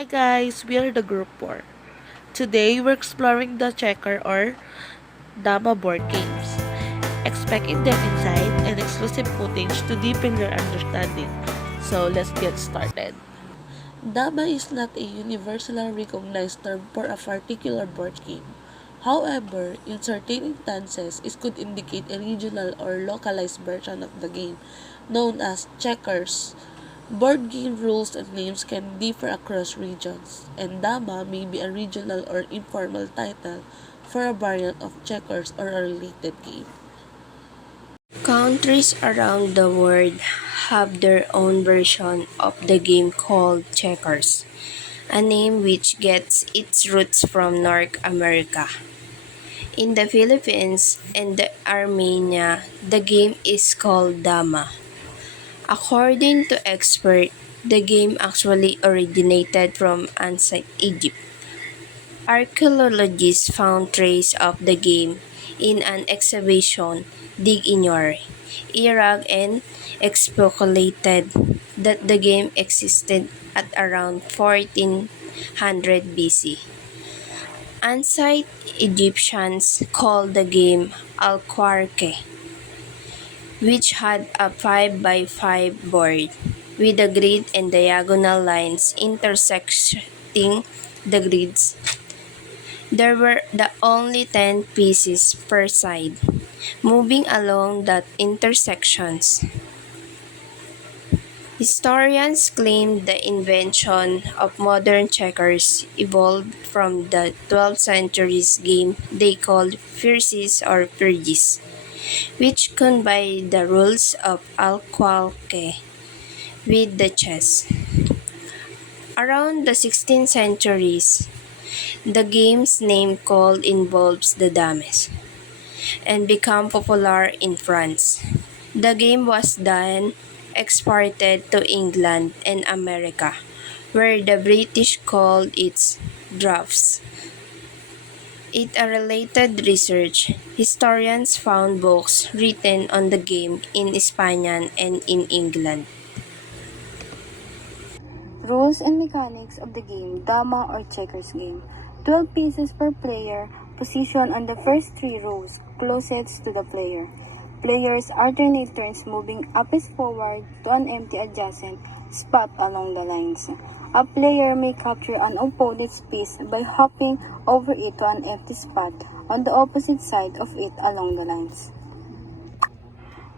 Hi guys, we are the group 4. Today we're exploring the Checker or Dama board games. Expect in-depth insight and exclusive footage to deepen your understanding. So let's get started. Dama is not a universally recognized term for a particular board game. However, in certain instances, it could indicate a regional or localized version of the game, known as checkers. Board game rules and names can differ across regions, and Dama may be a regional or informal title for a variant of checkers or a related game. Countries around the world have their own version of the game called checkers, a name which gets its roots from North America. In the Philippines and Armenia, the game is called Dama. According to experts, the game actually originated from ancient Egypt. Archaeologists found traces of the game in an excavation dig in Iraq and speculated that the game existed at around 1400 BC. Ancient Egyptians called the game al-Kwarke, which had a 5 by 5 board with a grid and diagonal lines intersecting the grids. There were the only 10 pieces per side, moving along that intersections. Historians claim the invention of modern checkers evolved from the 12th century's game they called Firsis or Pyrgis, which combined the rules of alqualque with the chess. Around the 16th centuries, the game's name called involves the dames and became popular in France. The game was then exported to England and America, where the British called it drafts. In a related research, historians found books written on the game in Spanish and in England. Rules and mechanics of the game, Dama or checkers game. 12 pieces per player, positioned on the first 3 rows, closest to the player. Players alternate turns moving up and forward to an empty adjacent spot along the lines. A player may capture an opponent's piece by hopping over it to an empty spot on the opposite side of it along the lines.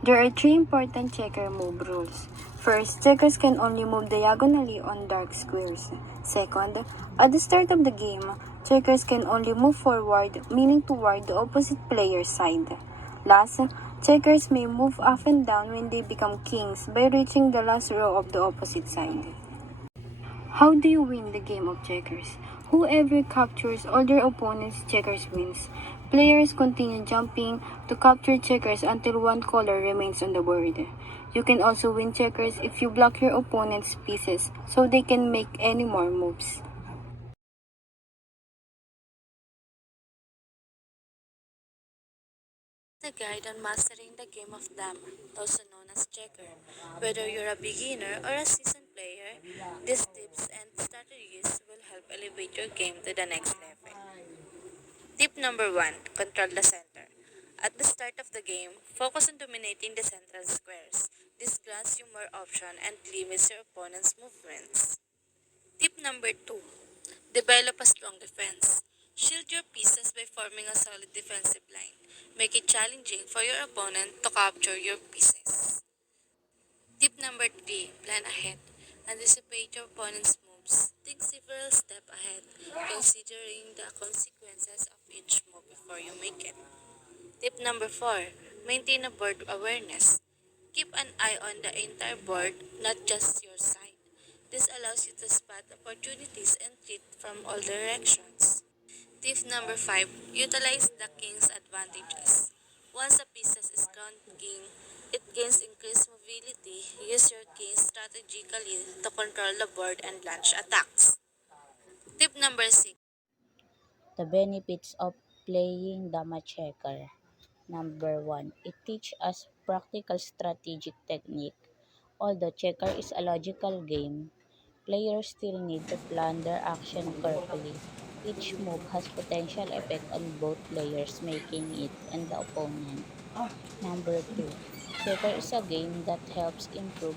There are 3 important checker move rules. First, checkers can only move diagonally on dark squares. Second, at the start of the game, checkers can only move forward, meaning toward the opposite player's side. Last, checkers may move up and down when they become kings by reaching the last row of the opposite side. How do you win the game of checkers? Whoever captures all their opponent's checkers wins. Players continue jumping to capture checkers until one color remains on the board. You can also win checkers if you block your opponent's pieces so they can make any more moves. The guide on mastering the game of Dama, also known as Checker. Whether you're a beginner or a seasoned player, these tips and strategies will help elevate your game to the next level. Tip number 1, control the center. At the start of the game, focus on dominating the central squares. This grants you more option and limits your opponent's movements. Tip number 2, develop a strong defense. Shield your pieces by forming a solid defensive line. Make it challenging for your opponent to capture your pieces. Tip number 3, plan ahead. Anticipate your opponent's moves. Think several steps ahead, considering the consequences of each move before you make it. Tip number 4, maintain a board awareness. Keep an eye on the entire board, not just your side. This allows you to spot opportunities and threat from all directions. Tip number 5, utilize the king's advantages. Once a piece is crowned king, it gains increased mobility. Use your king strategically to control the board and launch attacks. Tip number 6, The benefits of playing Dama Checker. Number 1, it teaches us practical strategic technique. Although checker is a logical game, Players still need to plan their action carefully. Each move has potential effect on both players, making it and the opponent. Number 2. Checker is a game that helps improve